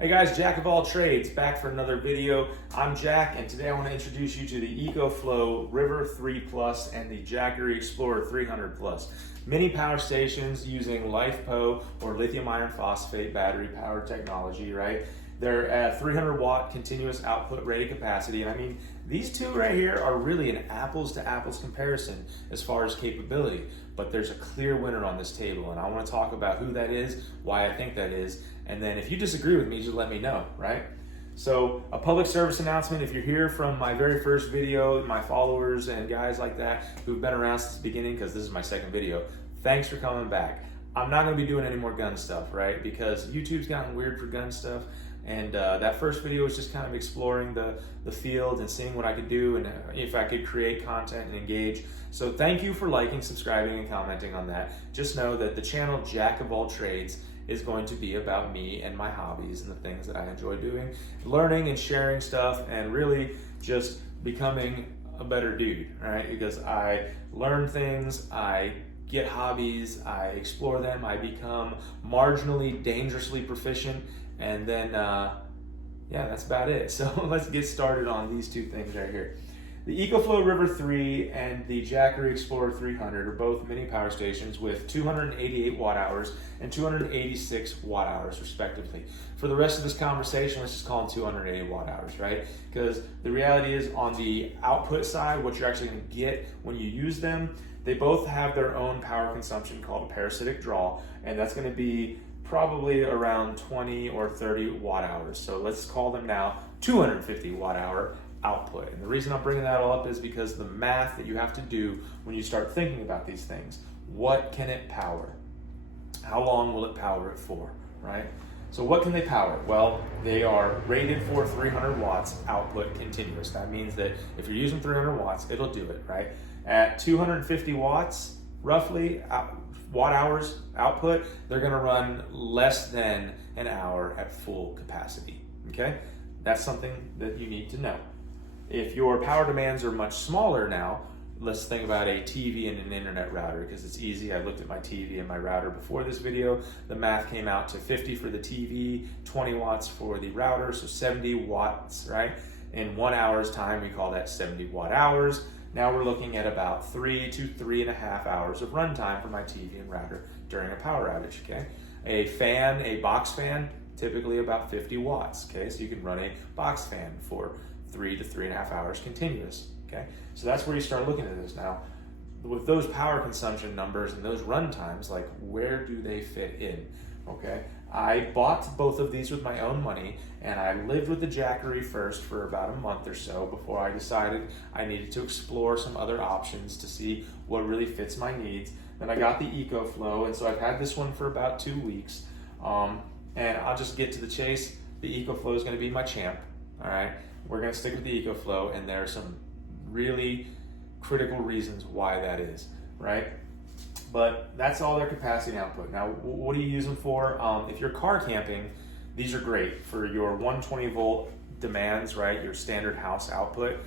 Hey guys, Jack of all trades, back for another video. I'm Jack, and today I want to introduce you to the Ecoflow River 3 Plus and the Jackery Explorer 300 Plus. Mini power stations using LiFePO or lithium iron phosphate battery power technology, right? They're at 300 watt continuous output rated capacity, and I mean, these two right here are really an apples to apples comparison as far as capability, but there's a clear winner on this table, and I want to talk about who that is, why I think that is, and then if you disagree with me, just let me know, right? So a public service announcement, if you're here from my very first video, my followers and guys like that who've been around since the beginning, because this is my second video, thanks for coming back. I'm not going to be doing any more gun stuff, right? Because YouTube's gotten weird for gun stuff. And that first video was just kind of exploring the field and seeing what I could do and if I could create content and engage. So thank you for liking, subscribing, and commenting on that. Just know that the channel Jack of all trades is going to be about me and my hobbies and the things that I enjoy doing, learning and sharing stuff, and really just becoming a better dude, right? Because I learn things, I get hobbies, I explore them, I become marginally, dangerously proficient, and then, yeah, that's about it. So let's get started on these two things right here. The Ecoflow River 3 and the Jackery Explorer 300 are both mini power stations with 288 watt hours and 286 watt hours respectively. For the rest of this conversation, let's just call them 280 watt hours, right? Because the reality is on the output side, what you're actually going to get when you use them, they both have their own power consumption called parasitic draw, and that's going to be probably around 20 or 30 watt hours. So let's call them now 250 watt hour output. And the reason I'm bringing that all up is because the math that you have to do when you start thinking about these things. What can it power? How long will it power it for, right? So what can they power? Well, they are rated for 300 watts output continuous. That means that if you're using 300 watts, it'll do it, right? At 250 watts, roughly, watt hours output, they're gonna run less than an hour at full capacity, okay? That's something that you need to know. If your power demands are much smaller now, let's think about a TV and an internet router, because it's easy. I looked at my TV and my router before this video. The math came out to 50 for the TV, 20 watts for the router, so 70 watts, right? In 1 hour's time, we call that 70 watt hours. Now we're looking at about 3 to 3.5 hours of runtime for my TV and router during a power outage, okay? A fan, a box fan, typically about 50 watts, okay? So you can run a box fan for 3 to 3.5 hours continuous, okay? So that's where you start looking at this. Now, with those power consumption numbers and those run times, like where do they fit in, okay? I bought both of these with my own money, and I lived with the Jackery first for about a month or so before I decided I needed to explore some other options to see what really fits my needs. Then I got the Ecoflow, and so I've had this one for about 2 weeks. And I'll just get to the chase. The Ecoflow is gonna be my champ, all right? We're gonna stick with the Ecoflow, and there are some really critical reasons why that is, right? But that's all their capacity and output. Now, what do you use them for? If you're car camping, these are great for your 120 volt demands, right? Your standard house output.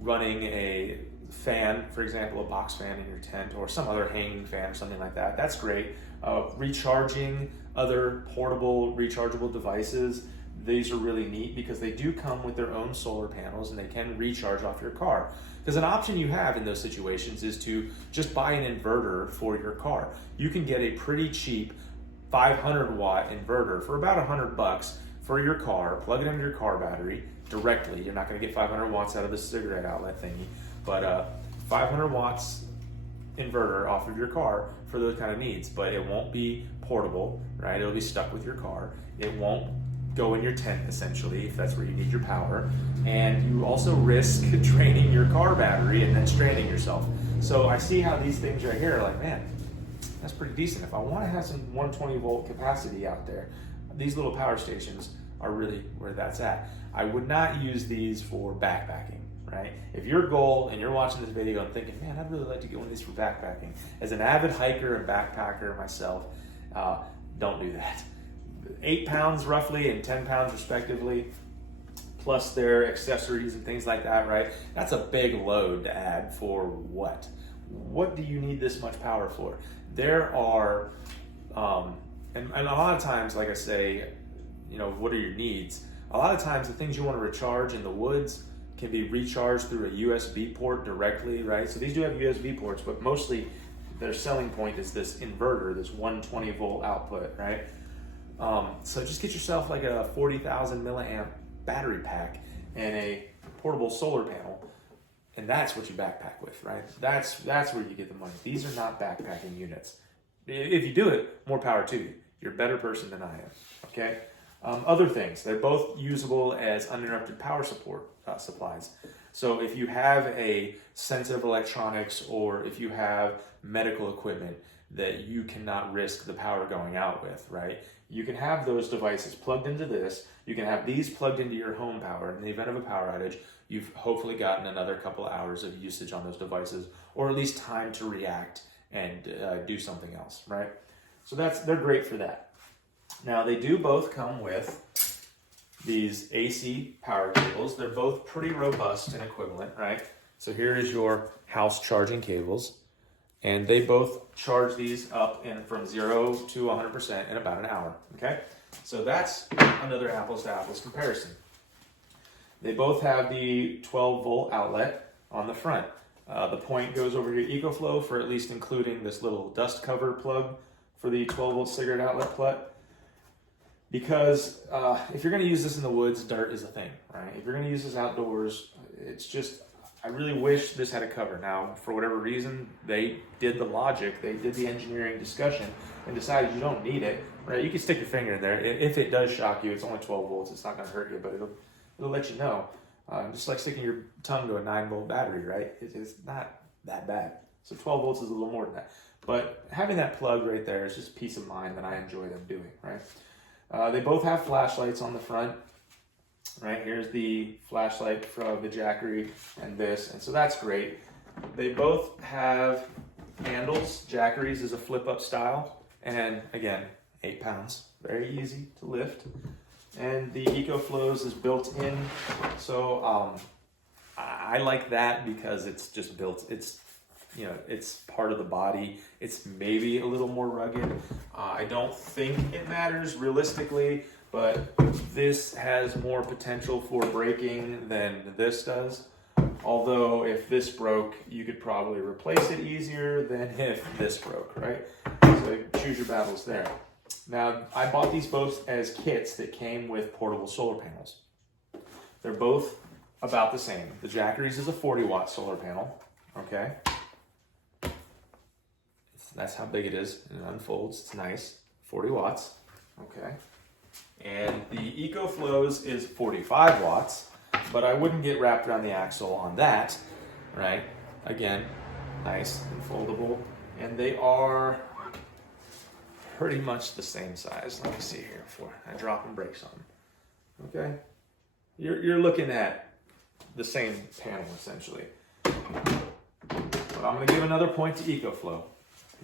Running a fan, for example, a box fan in your tent or some other hanging fan or something like that. That's great. Recharging other portable rechargeable devices. These are really neat because they do come with their own solar panels and they can recharge off your car. Because an option you have in those situations is to just buy an inverter for your car. You can get a pretty cheap 500 watt inverter for about $100 for your car, plug it into your car battery directly. You're not gonna get 500 watts out of the cigarette outlet thingy, but 500 watts inverter off of your car for those kind of needs, but it won't be portable, right? It'll be stuck with your car. It won't go in your tent essentially if that's where you need your power, and you also risk draining your car battery and then stranding yourself. So I see how these things right here are like, man, that's pretty decent. If I want to have some 120 volt capacity out there, these little power stations are really where that's at. I would not use these for backpacking, right? If your goal, and you're watching this video and thinking, man, I'd really like to get one of these for backpacking, as an avid hiker and backpacker myself, don't do that. 8 pounds roughly and 10 pounds respectively, plus their accessories and things like that, right? That's a big load to add for what? What do you need this much power for? There are, and a lot of times, like I say, what are your needs? A lot of times the things you want to recharge in the woods can be recharged through a USB port directly, right? So these do have USB ports, but mostly their selling point is this inverter, this 120 volt output, right? So just get yourself like a 40,000 milliamp battery pack and a portable solar panel, and that's what you backpack with, right? That's where you get the money. These are not backpacking units. If you do it, more power to you. You're a better person than I am, okay? Other things, they're both usable as uninterrupted power support supplies. So if you have a sensitive electronics or if you have medical equipment that you cannot risk the power going out with, right? You can have those devices plugged into this. You can have these plugged into your home power. In the event of a power outage, you've hopefully gotten another couple of hours of usage on those devices, or at least time to react and do something else, right? So they're great for that. Now they do both come with these AC power cables. They're both pretty robust and equivalent, right? So here is your house charging cables, and they both charge these up from 0 to 100% in about an hour, okay? So that's another apples to apples comparison. They both have the 12 volt outlet on the front. The point goes over to Ecoflow for at least including this little dust cover plug for the 12 volt cigarette outlet plug. Because if you're going to use this in the woods, dirt is a thing, right? If you're going to use this outdoors, it's just, I really wish this had a cover. Now, for whatever reason, they did the logic, they did the engineering discussion and decided you don't need it, right? You can stick your finger in there. If it does shock you, it's only 12 volts. It's not going to hurt you, but it'll let you know. Just like sticking your tongue to a 9 volt battery, right? It's not that bad. So 12 volts is a little more than that. But having that plug right there is just peace of mind that I enjoy them doing, right? They both have flashlights on the front, right? Here's the flashlight from the Jackery and this, and so that's great. They both have handles. Jackery's is a flip-up style, and again, 8 pounds, very easy to lift. And the Ecoflow's is built in, so I like that because it's just built. It's part of the body. It's maybe a little more rugged. I don't think it matters realistically, but this has more potential for breaking than this does. Although if this broke, you could probably replace it easier than if this broke, right? So choose your battles there. Now, I bought these both as kits that came with portable solar panels. They're both about the same. The Jackery's is a 40 watt solar panel, okay? That's how big it is. It unfolds. It's nice. 40 watts. Okay. And the Ecoflow's is 45 watts, but I wouldn't get wrapped around the axle on that, right? Again, nice and foldable. And they are pretty much the same size. Let me see here before I drop and break something. Okay. You're looking at the same panel essentially. But I'm going to give another point to Ecoflow,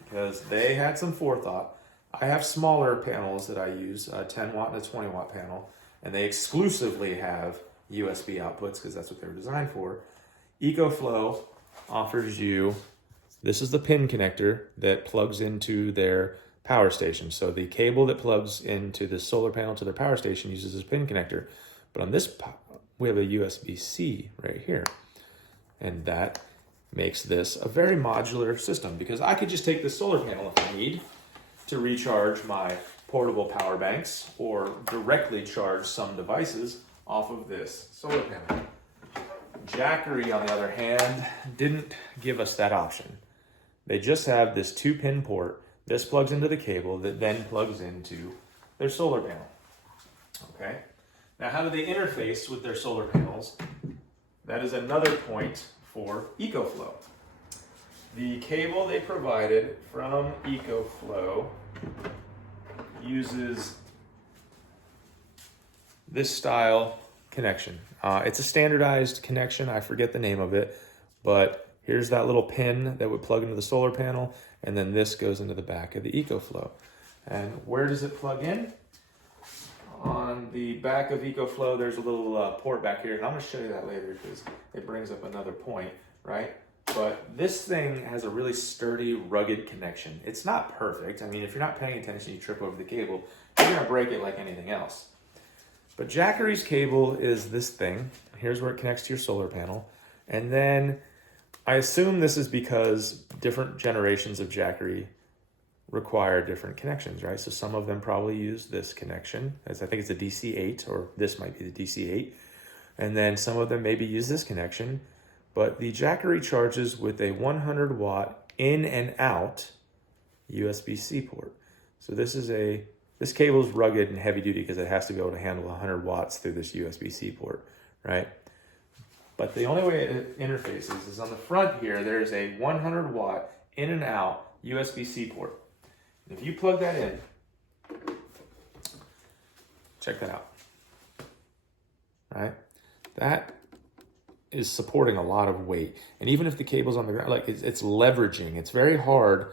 because they had some forethought. I have smaller panels that I use, a 10 watt and a 20 watt panel, and they exclusively have USB outputs because that's what they were designed for. Ecoflow offers you, this is the pin connector that plugs into their power station. So the cable that plugs into the solar panel to their power station uses this pin connector. But on this, we have a USB-C right here. And that makes this a very modular system, because I could just take this solar panel if I need to recharge my portable power banks or directly charge some devices off of this solar panel. Jackery, on the other hand, didn't give us that option. They just have this 2-pin port. This plugs into the cable that then plugs into their solar panel. Okay. Now, how do they interface with their solar panels? That is another point for Ecoflow. The cable they provided from Ecoflow uses this style connection. It's a standardized connection. I forget the name of it, but here's that little pin that would plug into the solar panel, and then this goes into the back of the Ecoflow. And where does it plug in? On the back of Ecoflow, there's a little port back here, and I'm going to show you that later because it brings up another point, right? But this thing has a really sturdy, rugged connection. It's not perfect. I mean, if you're not paying attention, you trip over the cable, you're going to break it like anything else. But Jackery's cable is this thing. Here's where it connects to your solar panel. And then I assume this is because different generations of Jackery require different connections, right? So some of them probably use this connection, as I think it's a DC8, or this might be the DC8. And then some of them maybe use this connection. But the Jackery charges with a 100 watt in and out USB-C port. So this cable is rugged and heavy duty because it has to be able to handle 100 watts through this USB-C port, right? But the only way it interfaces is on the front here, there's a 100 watt in and out USB-C port. And if you plug that in, check that out, right? That is supporting a lot of weight. And even if the cable's on the ground, like it's leveraging. It's very hard,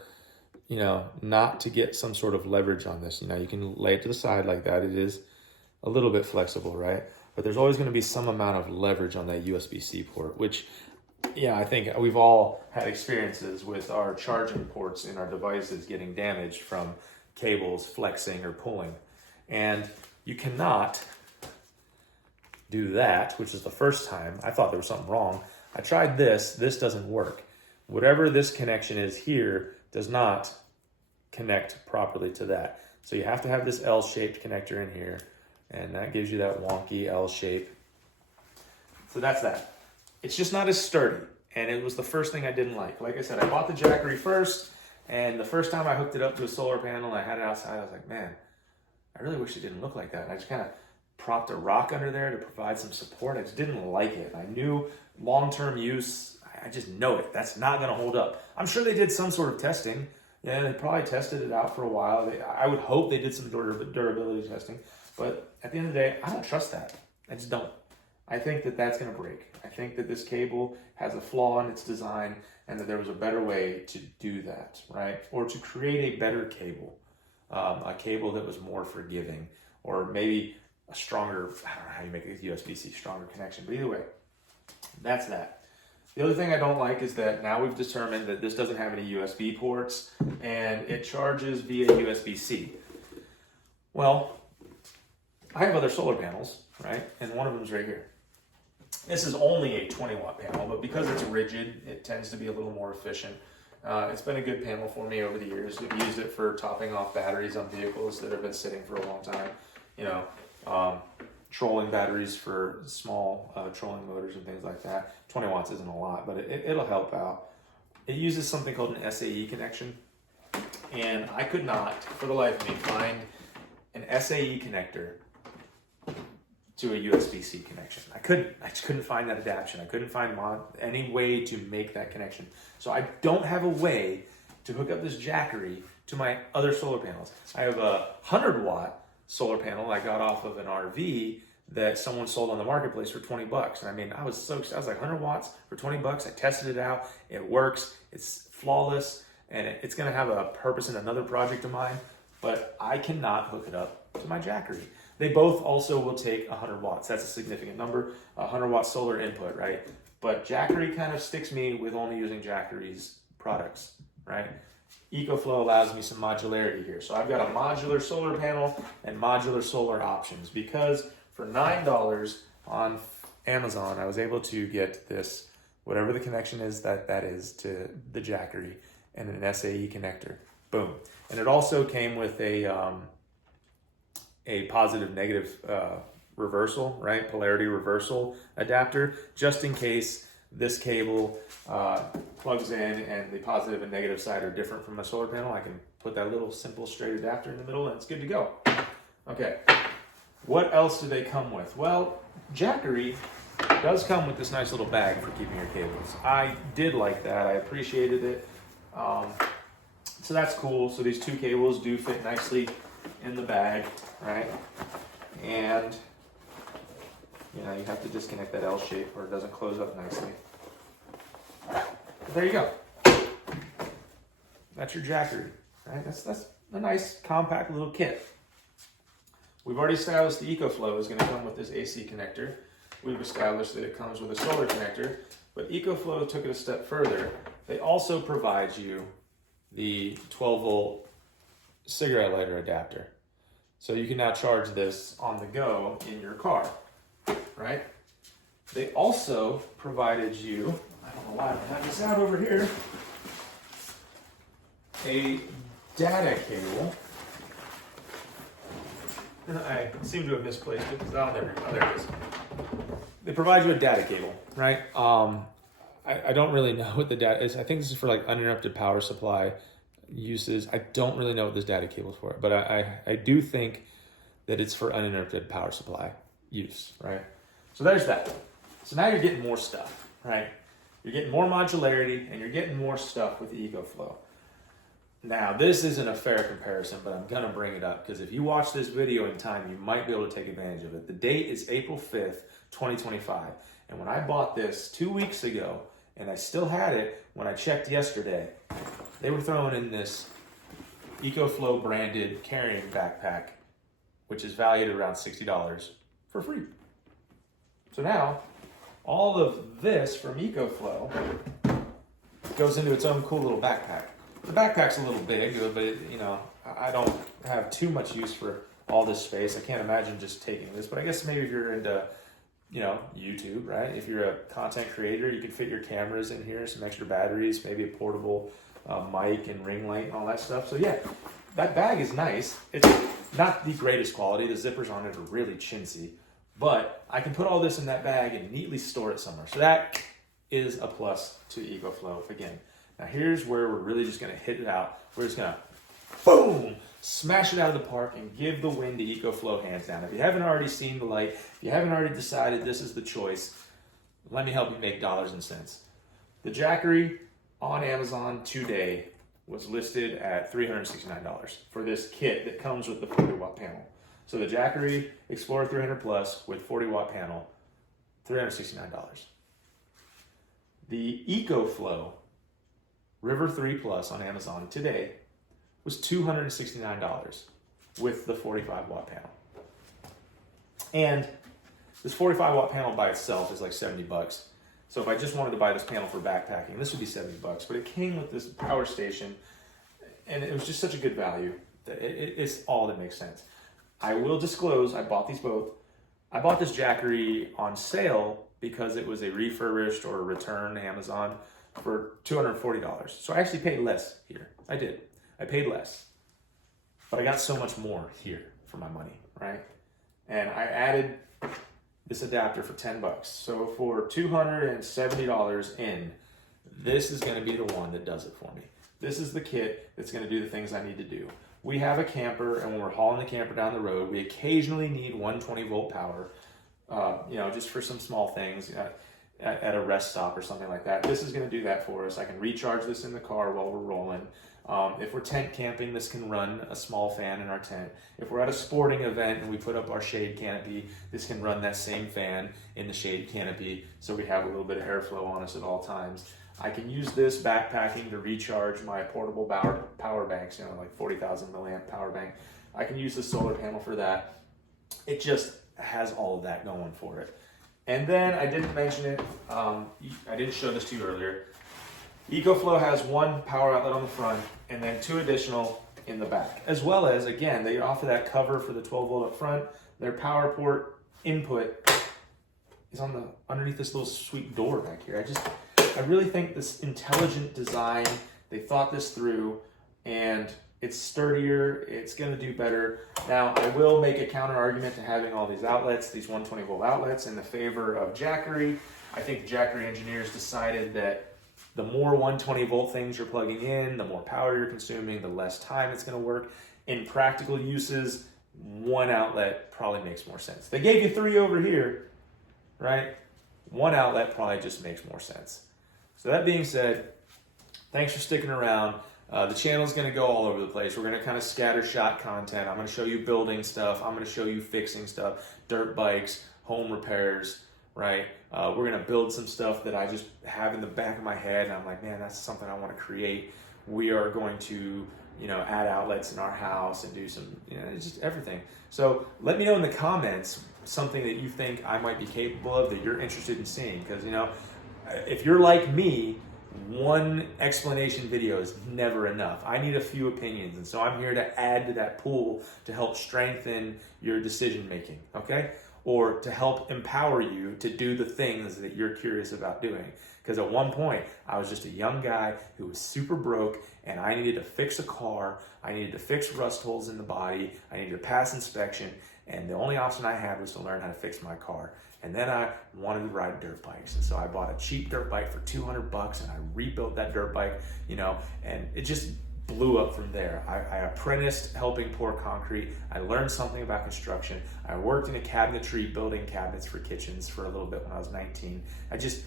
you know, not to get some sort of leverage on this. You know, you can lay it to the side like that. It is a little bit flexible, right? But there's always going to be some amount of leverage on that USB-C port, which, yeah, I think we've all had experiences with our charging ports in our devices getting damaged from cables flexing or pulling. And you cannot do that, which is the first time. I thought there was something wrong. I tried this doesn't work. Whatever this connection is here does not connect properly to that. So you have to have this L-shaped connector in here, and that gives you that wonky L shape. So that's that. It's just not as sturdy, and it was the first thing I didn't like. Like I said, I bought the Jackery first, and the first time I hooked it up to a solar panel and I had it outside, I was like, man, I really wish it didn't look like that. And I just kind of propped a rock under there to provide some support. I just didn't like it. I knew long-term use, I just know it. That's not going to hold up. I'm sure they did some sort of testing. Yeah, they probably tested it out for a while. I would hope they did some durability testing. But at the end of the day, I don't trust that. I just don't. I think that that's going to break. I think that this cable has a flaw in its design and that there was a better way to do that, right? Or to create a better cable, a cable that was more forgiving, or maybe a stronger, I don't know how you make a USB-C stronger connection, but either way, that's that. The other thing I don't like is that now we've determined that this doesn't have any USB ports and it charges via USB-C. Well, I have other solar panels, right? And one of them is right here. This is only a 20 watt panel, but because it's rigid, it tends to be a little more efficient. It's been a good panel for me over the years. We've used it for topping off batteries on vehicles that have been sitting for a long time. You know, trolling batteries for small trolling motors and things like that. 20 watts isn't a lot, but it'll help out. It uses something called an SAE connection, and I could not, for the life of me, find an SAE connector to a USB-C connection. I just couldn't find that adaptation. I couldn't find any way to make that connection. So I don't have a way to hook up this Jackery to my other solar panels. I have a 100 watt solar panel I got off of an RV that someone sold on the marketplace for 20 bucks. And I mean, I was like 100 watts for 20 bucks. I tested it out. It works. It's flawless. And it's going to have a purpose in another project of mine. But I cannot hook it up to my Jackery. They both also will take 100 watts. That's a significant number. 100 watt solar input, right? But Jackery kind of sticks me with only using Jackery's products, right? Ecoflow allows me some modularity here. So I've got a modular solar panel and modular solar options, because for $9 on Amazon, I was able to get this, whatever the connection is that is to the Jackery, and an SAE connector. Boom. And it also came with a positive negative reversal, right? Polarity reversal adapter, just in case this cable plugs in and the positive and negative side are different from my solar panel. I can put that little simple straight adapter in the middle and it's good to go. Okay, what else do they come with? Well, Jackery does come with this nice little bag for keeping your cables. I did like that. I appreciated it. So that's cool. So these two cables do fit nicely in the bag, right? And you know, you have to disconnect that L shape or it doesn't close up nicely. But there you go. That's your Jackery, right? That's a nice compact little kit. We've already established the Ecoflow is going to come with this AC connector. We've established that it comes with a solar connector, but Ecoflow took it a step further. They also provide you the 12 volt cigarette lighter adapter. So you can now charge this on the go in your car, right? They also provided you, I don't know why I don't have this out over here, a data cable. And I seem to have misplaced it because oh, there it is. They provide you a data cable, right? I don't really know what the data is. I think this is for like uninterrupted power supply uses. I don't really know what this data cable is for, but I do think that it's for uninterrupted power supply use, right? So there's that. So now you're getting more stuff, right? You're getting more modularity and you're getting more stuff with the Ecoflow. Now, this isn't a fair comparison, but I'm gonna bring it up because if you watch this video in time, you might be able to take advantage of it. The date is April 5th, 2025. And when I bought this 2 weeks ago, and I still had it when I checked yesterday, they were throwing in this Ecoflow branded carrying backpack, which is valued at around $60 for free. So now, all of this from Ecoflow goes into its own cool little backpack. The backpack's a little big, but you know, I don't have too much use for all this space. I can't imagine just taking this, but I guess maybe if you're into, you know, YouTube, right? If you're a content creator, you can fit your cameras in here, some extra batteries, maybe a portable mic and ring light and all that stuff. So yeah, that bag is nice. It's not the greatest quality. The zippers on it are really chintzy, but I can put all this in that bag and neatly store it somewhere. So that is a plus to Ecoflow again. Now here's where we're really just gonna hit it out. We're just gonna, boom, smash it out of the park and give the win to Ecoflow hands down. If you haven't already seen the light, if you haven't already decided this is the choice, let me help you make dollars and cents. The Jackery on Amazon today was listed at $369 for this kit that comes with the 40-watt panel. So the Jackery Explorer 300 Plus with 40-watt panel, $369. The Ecoflow River 3 Plus on Amazon today was $269 with the 45-watt panel. And this 45-watt panel by itself is like 70 bucks. So if I just wanted to buy this panel for backpacking, this would be 70 bucks. But it came with this power station, and it was just such a good value that it's all that makes sense. I will disclose, I bought these both. I bought this Jackery on sale because it was a refurbished or a return Amazon for $240. So I actually paid less here. I did. I paid less. But I got so much more here for my money, right? And I added this adapter for 10 bucks. So for $270 in, this is gonna be the one that does it for me. This is the kit that's gonna do the things I need to do. We have a camper, and when we're hauling the camper down the road, we occasionally need 120 volt power, you know, just for some small things. At a rest stop or something like that. This is gonna do that for us. I can recharge this in the car while we're rolling. If we're tent camping, this can run a small fan in our tent. If we're at a sporting event and we put up our shade canopy, this can run that same fan in the shade canopy so we have a little bit of airflow on us at all times. I can use this backpacking to recharge my portable power banks, you know, like 40,000 milliamp power bank. I can use the solar panel for that. It just has all of that going for it. And then I didn't mention it, I didn't show this to you earlier. Ecoflow has one power outlet on the front and then 2 additional in the back. As well as, again, they offer that cover for the 12 volt up front. Their power port input is on underneath this little sweet door back here. I really think this intelligent design, they thought this through, and it's sturdier, it's gonna do better. Now, I will make a counter argument to having all these outlets, these 120 volt outlets, in the favor of Jackery. I think Jackery engineers decided that the more 120 volt things you're plugging in, the more power you're consuming, the less time it's gonna work. In practical uses, one outlet probably makes more sense. They gave you 3 over here, right? One outlet probably just makes more sense. So that being said, thanks for sticking around. The channel's gonna go all over the place. We're gonna kind of scatter shot content. I'm gonna show you building stuff. I'm gonna show you fixing stuff, dirt bikes, home repairs, right? We're gonna build some stuff that I just have in the back of my head, and I'm like, man, that's something I wanna create. We are going to, you know, add outlets in our house and do some, you know, it's just everything. So let me know in the comments something that you think I might be capable of that you're interested in seeing, because, you know, if you're like me, one explanation video is never enough. I need a few opinions, and so I'm here to add to that pool to help strengthen your decision making, okay? Or to help empower you to do the things that you're curious about doing. Because at one point, I was just a young guy who was super broke, and I needed to fix a car, I needed to fix rust holes in the body, I needed to pass inspection, and the only option I had was to learn how to fix my car. And then I wanted to ride dirt bikes. And so I bought a cheap dirt bike for $200 and I rebuilt that dirt bike, and it just blew up from there. I apprenticed helping pour concrete. I learned something about construction. I worked in a cabinetry building cabinets for kitchens for a little bit when I was 19. I just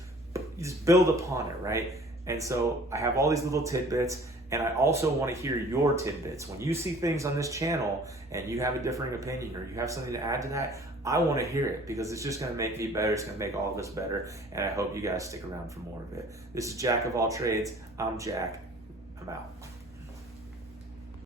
build upon it, right? And so I have all these little tidbits, and I also want to hear your tidbits. When you see things on this channel and you have a differing opinion or you have something to add to that, I want to hear it because it's just going to make me better. It's going to make all of us better. And I hope you guys stick around for more of it. This is Jack of all trades. I'm Jack. I'm out.